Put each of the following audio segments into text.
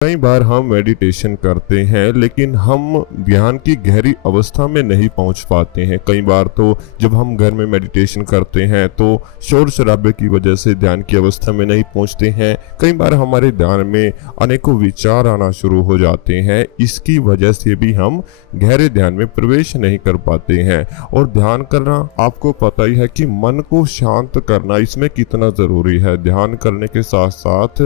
कई बार हम मेडिटेशन करते हैं लेकिन हम ध्यान की गहरी अवस्था में नहीं पहुंच पाते हैं। कई बार तो जब हम घर में मेडिटेशन करते हैं तो शोर शराबे की वजह से ध्यान की अवस्था में नहीं पहुंचते हैं। कई बार हमारे ध्यान में अनेकों विचार आना शुरू हो जाते हैं। इसकी वजह से भी हम गहरे ध्यान में प्रवेश नहीं कर पाते हैं। और ध्यान करना आपको पता ही है कि मन को शांत करना इसमें कितना ज़रूरी है। ध्यान करने के साथ साथ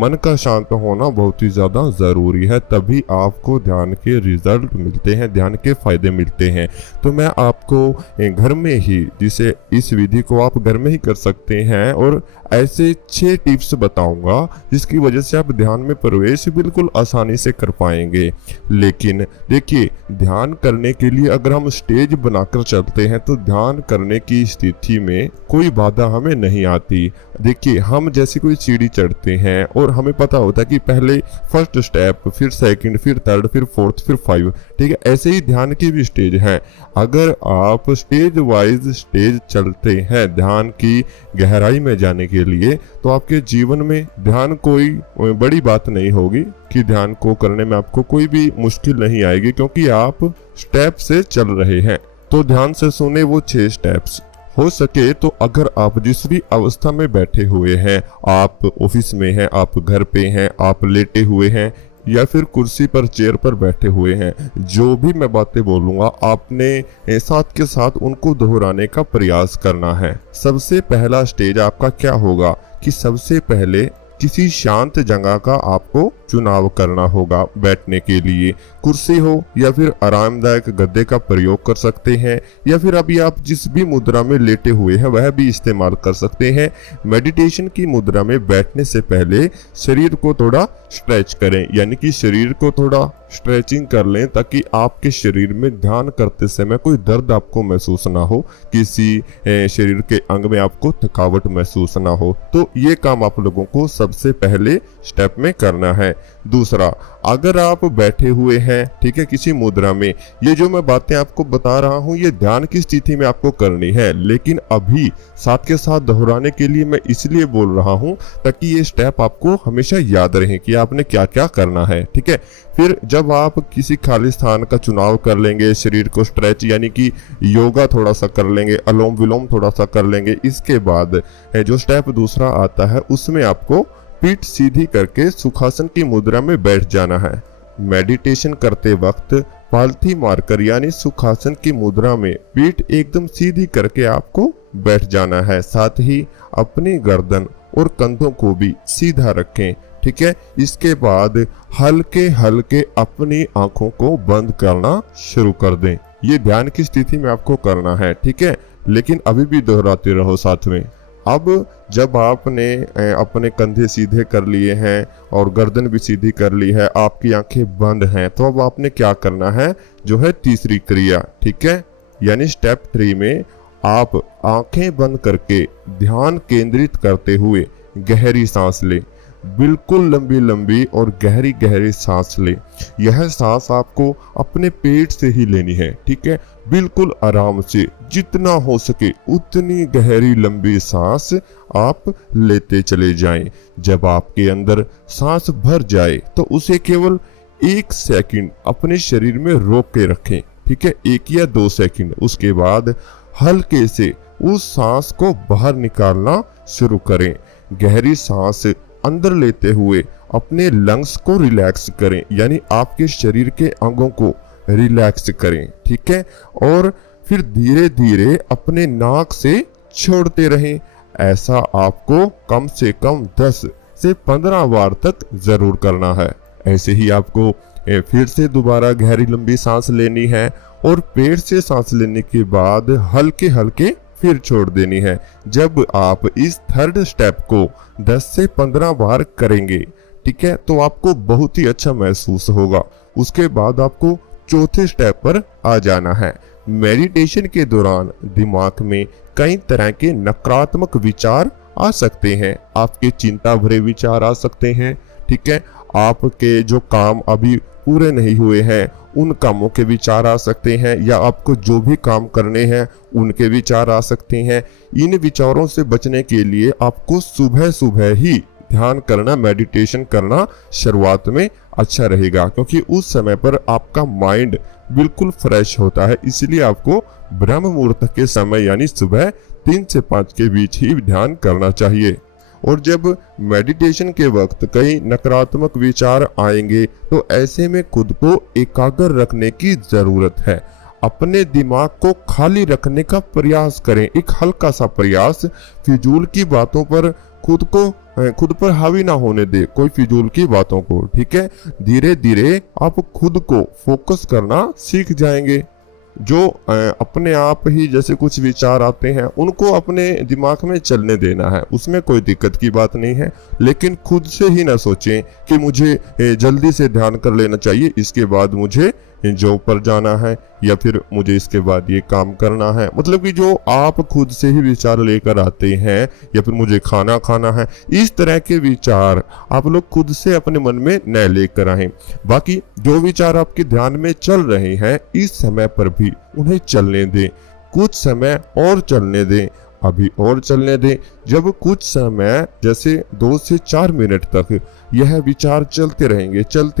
मन का शांत होना बहुत ही ज़्यादा ज़रूरी है, तभी आपको ध्यान के रिजल्ट मिलते हैं, ध्यान के फायदे मिलते हैं। तो मैं आपको घर में ही जिसे इस विधि को आप घर में ही कर सकते हैं और ऐसे 6 टिप्स बताऊंगा जिसकी वजह से आप ध्यान में प्रवेश बिल्कुल आसानी से कर पाएंगे। लेकिन देखिए, ध्यान करने के लिए अगर हम स्टेज बनाकर चलते हैं तो ध्यान करने की स्थिति में कोई बाधा हमें नहीं आती। देखिए, हम जैसे कोई सीढ़ी चढ़ते हैं और हमें पता होता है कि पहले फर्स्ट स्टेप, फिर सेकंड, फिर थर्ड, फिर फोर्थ, फिर 5, ठीक है। ऐसे ही ध्यान की भी स्टेज है। अगर आप स्टेज वाइज स्टेज चलते हैं ध्यान की गहराई में जाने के लिए तो आपके जीवन में ध्यान कोई बड़ी बात नहीं होगी कि ध्यान को करने में आपको कोई भी मुश्किल नहीं आएगी, क्योंकि आप स्टेप से चल रहे हैं। तो ध्यान से सुने वो 6 स्टेप्स। हो सके तो अगर आप जिस भी अवस्था में बैठे हुए हैं, आप ऑफिस में हैं, आप घर पे हैं, आप लेटे हुए हैं या फिर कुर्सी पर चेयर पर बैठे हुए हैं, जो भी मैं बातें बोलूंगा आपने साथ के साथ उनको दोहराने का प्रयास करना है। सबसे पहला स्टेज आपका क्या होगा कि सबसे पहले किसी शांत जगह का आपको चुनाव करना होगा बैठने के लिए। कुर्सी हो या फिर आरामदायक गद्दे का प्रयोग कर सकते हैं, या फिर अभी आप जिस भी मुद्रा में लेटे हुए हैं वह भी इस्तेमाल कर सकते हैं। मेडिटेशन की मुद्रा में बैठने से पहले शरीर को थोड़ा स्ट्रेच करें, यानी कि शरीर को थोड़ा स्ट्रेचिंग कर लें ताकि आपके शरीर में ध्यान करते समय कोई दर्द आपको महसूस ना हो, किसी शरीर के अंग में आपको थकावट महसूस ना हो। तो ये काम आप लोगों को सबसे पहले स्टेप में करना है। दूसरा, अगर आप बैठे हुए हैं, ठीक है, किसी मुद्रा में, ये जो मैं बातें आपको बता रहा हूँ ये ध्यान की स्थिति में आपको करनी है, लेकिन अभी साथ के साथ दोहराने के लिए मैं इसलिए बोल रहा हूँ ताकि ये स्टेप आपको हमेशा याद रहे कि आपने क्या क्या करना है, ठीक है। फिर जब आप किसी खाली स्थान का चुनाव कर लेंगे, शरीर को स्ट्रेच यानी कि योगा थोड़ा सा कर लेंगे, अलोम विलोम थोड़ा सा कर लेंगे, इसके बाद जो स्टेप दूसरा आता है उसमें आपको पीठ सीधी करके सुखासन की मुद्रा में बैठ जाना है। मेडिटेशन करते वक्त पालथी मारकर यानी सुखासन की मुद्रा में पीठ एकदम सीधी करके आपको बैठ जाना है। साथ ही अपनी गर्दन और कंधों को भी सीधा रखें, ठीक है। इसके बाद हल्के हल्के अपनी आंखों को बंद करना शुरू कर दें। ये ध्यान की स्थिति में आपको करना है, ठीक है, लेकिन अभी भी दोहराते रहो साथ में। अब जब आपने अपने कंधे सीधे कर लिए हैं और गर्दन भी सीधी कर ली है, आपकी आंखें बंद हैं, तो अब आपने क्या करना है, जो है तीसरी क्रिया, ठीक है, यानी स्टेप 3 में आप आंखें बंद करके ध्यान केंद्रित करते हुए गहरी सांस लें। बिल्कुल लंबी लंबी और गहरी गहरी सांस लें। यह सांस आपको अपने पेट से ही लेनी है, ठीक है, बिल्कुल आराम से, जितना हो सके उतनी गहरी लंबी सांस आप लेते चले जाएं। जब आपके अंदर सांस भर जाए तो उसे केवल 1 सेकंड अपने शरीर में रोक के रखें, ठीक है, 1 या 2 सेकंड। उसके बाद हल्के से उस सांस को बाहर निकालना शुरू करें। गहरी सांस अंदर लेते हुए अपने लंग्स को रिलैक्स करें, यानी आपके शरीर के अंगों को रिलैक्स करें, ठीक है, और फिर धीरे धीरे अपने नाक से छोड़ते रहें। ऐसा आपको कम से कम 10 से 15 बार तक जरूर करना है। ऐसे ही आपको फिर से दोबारा गहरी लंबी सांस लेनी है और पेट से सांस लेने के बाद हल्के हल्के फिर छोड़ देनी है। जब आप इस थर्ड स्टेप को 10 से 15 बार करेंगे, ठीक है, तो आपको बहुत ही अच्छा महसूस होगा। उसके बाद आपको चौथे स्टेप पर आ जाना है। मेडिटेशन के दौरान दिमाग में कई तरह के नकारात्मक विचार आ सकते हैं। आपके चिंता भरे विचार आ सकते हैं, ठीक है, आपके जो काम अभी पूरे नहीं हुए हैं उन कामों के विचार आ सकते हैं, या आपको जो भी काम करने हैं उनके विचार आ सकते हैं। इन विचारों से बचने के लिए आपको सुबह सुबह ही ध्यान करना, मेडिटेशन करना शुरुआत में अच्छा रहेगा, क्योंकि उस समय पर आपका माइंड बिल्कुल फ्रेश होता है। इसलिए आपको ब्रह्म मुहूर्त के समय यानी सुबह 3 से 5 के बीच ही ध्यान करना चाहिए। और जब मेडिटेशन के वक्त कई नकारात्मक विचार आएंगे तो ऐसे में खुद को एकाग्र रखने की जरूरत है। अपने दिमाग को खाली रखने का प्रयास करें, एक हल्का सा प्रयास। फिजूल की बातों पर खुद पर हावी ना होने दे कोई फिजूल की बातों को, ठीक है। धीरे धीरे आप खुद को फोकस करना सीख जाएंगे। जो अपने आप ही जैसे कुछ विचार आते हैं उनको अपने दिमाग में चलने देना है, उसमें कोई दिक्कत की बात नहीं है। लेकिन खुद से ही ना सोचें कि मुझे जल्दी से ध्यान कर लेना चाहिए, इसके बाद मुझे जॉब पर जाना है या फिर मुझे इसके बाद ये काम करना है। मतलब कि जो आप खुद से ही विचार लेकर आते हैं, या फिर मुझे खाना खाना है, इस तरह के विचार आप लोग खुद से अपने मन में न लेकर आए। बाकी जो विचार आपके ध्यान में चल रहे हैं इस समय पर भी उन्हें चलने दें, कुछ समय और चलने दें, अभी और चलने दें। जब कुछ समय जैसे 2 से 4 मिनट तक यह विचार चलते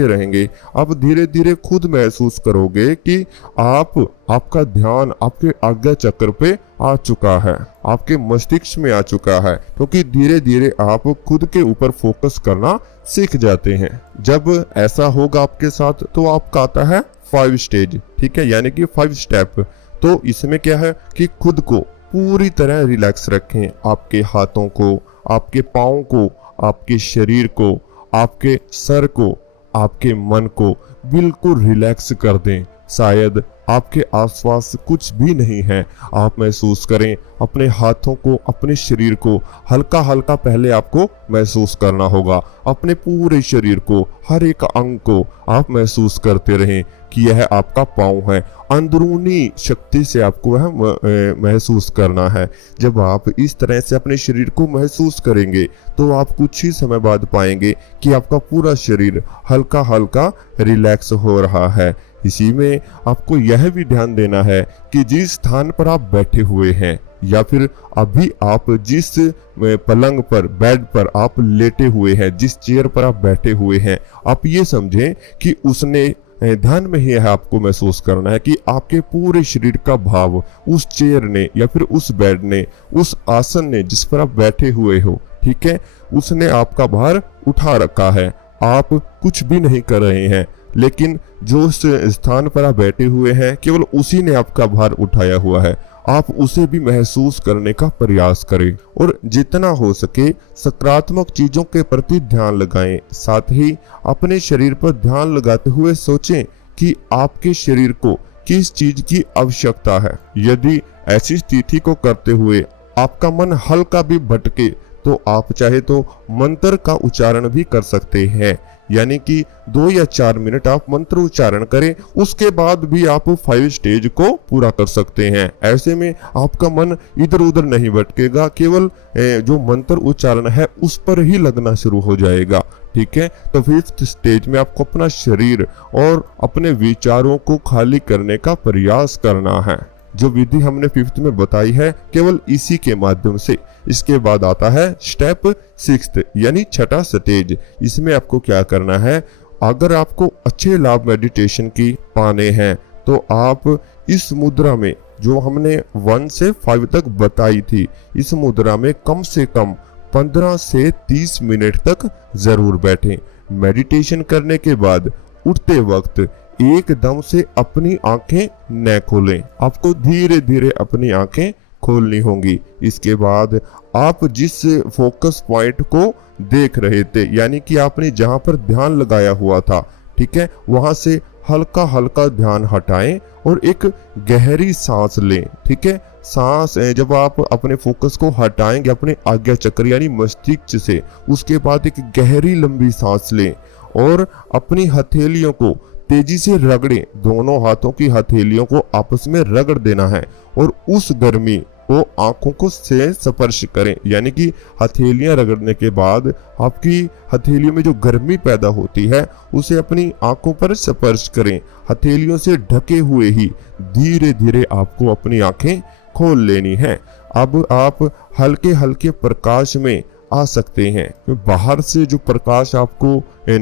रहेंगे, आप धीरे धीरे खुद महसूस करोगे कि आपका ध्यान आपके आज्ञा चक्र पे आ चुका है, आपके मस्तिष्क में आ चुका है, क्योंकि धीरे धीरे आप खुद के ऊपर फोकस करना सीख जाते हैं। जब ऐसा होगा आपके साथ तो आपका आता है 5 स्टेज, ठीक है, यानी कि 5 स्टेप। तो इसमें क्या है कि खुद को पूरी तरह रिलैक्स रखें। आपके हाथों को, आपके पाँव को, आपके शरीर को, आपके सर को, आपके मन को बिल्कुल रिलैक्स कर दें। शायद आपके आसपास कुछ भी नहीं है, आप महसूस करें अपने हाथों को, अपने शरीर को हल्का हल्का पहले आपको महसूस करना होगा। अपने पूरे शरीर को, हर एक अंग को आप महसूस करते रहें कि यह आपका पाँव है। अंदरूनी शक्ति से आपको वह महसूस करना है। जब आप इस तरह से अपने शरीर को महसूस करेंगे तो आप कुछ ही समय बाद पाएंगे कि आपका पूरा शरीर हल्का हल्का रिलैक्स हो रहा है। इसी में आपको यह भी ध्यान देना है कि जिस स्थान पर आप बैठे हुए हैं या फिर अभी आप जिस पलंग पर, बेड पर आप लेटे हुए हैं, जिस चेयर पर आप बैठे हुए हैं, आप ये समझें कि उसने ध्यान में ही आपको महसूस करना है कि आपके पूरे शरीर का भाव उस चेयर ने या फिर उस बेड ने, उस आसन ने जिस पर आप बैठे हुए हो, ठीक है, उसने आपका भार उठा रखा है। आप कुछ भी नहीं कर रहे हैं, लेकिन जो स्थान पर आप बैठे हुए हैं केवल उसी ने आपका भार उठाया हुआ है। आप उसे भी महसूस करने का प्रयास करें और जितना हो सके सकारात्मक चीजों के प्रति ध्यान लगाएं। साथ ही अपने शरीर पर ध्यान लगाते हुए सोचें कि आपके शरीर को किस चीज की आवश्यकता है। यदि ऐसी स्थिति को करते हुए आपका मन हल्का भी भटके तो आप चाहे तो मंत्र का उच्चारण भी कर सकते हैं, यानी कि 2 या 4 मिनट आप मंत्र उच्चारण करें, उसके बाद भी आप 5 स्टेज को पूरा कर सकते हैं। ऐसे में आपका मन इधर उधर नहीं भटकेगा, केवल जो मंत्र उच्चारण है उस पर ही लगना शुरू हो जाएगा, ठीक है। तो 5th स्टेज में आपको अपना शरीर और अपने विचारों को खाली करने का प्रयास करना है। जो विधि हमने 5th में बताई है केवल इसी के माध्यम से। इसके बाद आता है स्टेप 6th यानी 6ठा स्टेज। इसमें आपको क्या करना है, अगर आपको अच्छे लाभ मेडिटेशन की पाने हैं तो आप इस मुद्रा में जो हमने 1 से 5 तक बताई थी, इस मुद्रा में कम से कम 15 से 30 मिनट तक जरूर बैठें। मेडिटेशन करने के बाद उठते वक्त एकदम से अपनी आंखें न खोलें, आपको धीरे धीरे अपनी आंखें खोलनी होंगी। इसके बाद आप जिस फोकस पॉइंट को देख रहे थे, यानी कि आपने जहां पर ध्यान लगाया हुआ था, ठीक है, वहां से हल्का हल्का ध्यान हटाएं और एक गहरी सांस लें, ठीक है। सांस जब आप अपने फोकस को हटाएंगे अपने आज्ञा चक्र यानी मस्तिष्क से, उसके बाद एक गहरी लंबी सांस लें और अपनी हथेलियों को तेजी से रगड़ें। दोनों हाथों की हथेलियों को आपस में रगड़ देना है और उस गर्मी को आंखों को से स्पर्श करें, यानी कि हथेलियां रगड़ने के बाद आपकी हथेलियों में जो गर्मी पैदा होती है उसे अपनी आंखों पर स्पर्श करें। हथेलियों से ढके हुए ही धीरे धीरे आपको अपनी आंखें खोल लेनी है। अब आप हल्के हल्के प्रकाश में आ सकते हैं। बाहर से जो प्रकाश आपको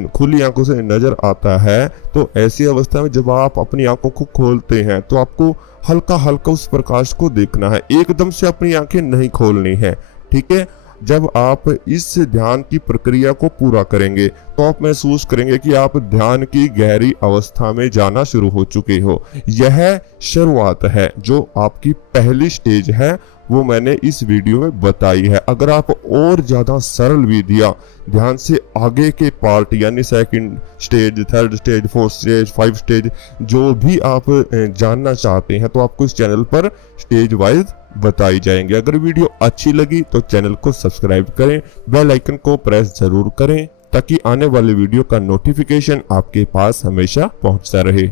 खुली आंखों से नजर आता है, तो ऐसी अवस्था में जब आप अपनी आंखों को खोलते हैं तो आपको हल्का हल्का उस प्रकाश को देखना है, एकदम से अपनी आंखें नहीं खोलनी है। ठीक है, जब आप इस ध्यान की प्रक्रिया को पूरा करेंगे तो आप महसूस करेंगे कि आप ध्यान की गहरी अवस्था में जाना शुरू हो चुके हो। यह शुरुआत है, जो आपकी पहली स्टेज है वो मैंने इस वीडियो में बताई है। अगर आप और ज्यादा सरल विधियां ध्यान से आगे के पार्ट यानी second stage, third stage, fourth stage, 5 stage जो भी आप जानना चाहते हैं तो आपको इस चैनल पर स्टेज वाइज बताई जाएंगे। अगर वीडियो अच्छी लगी तो चैनल को सब्सक्राइब करें, बेल आइकन को प्रेस जरूर करें ताकि आने वाले वीडियो का नोटिफिकेशन आपके पास हमेशा पहुंचता रहे।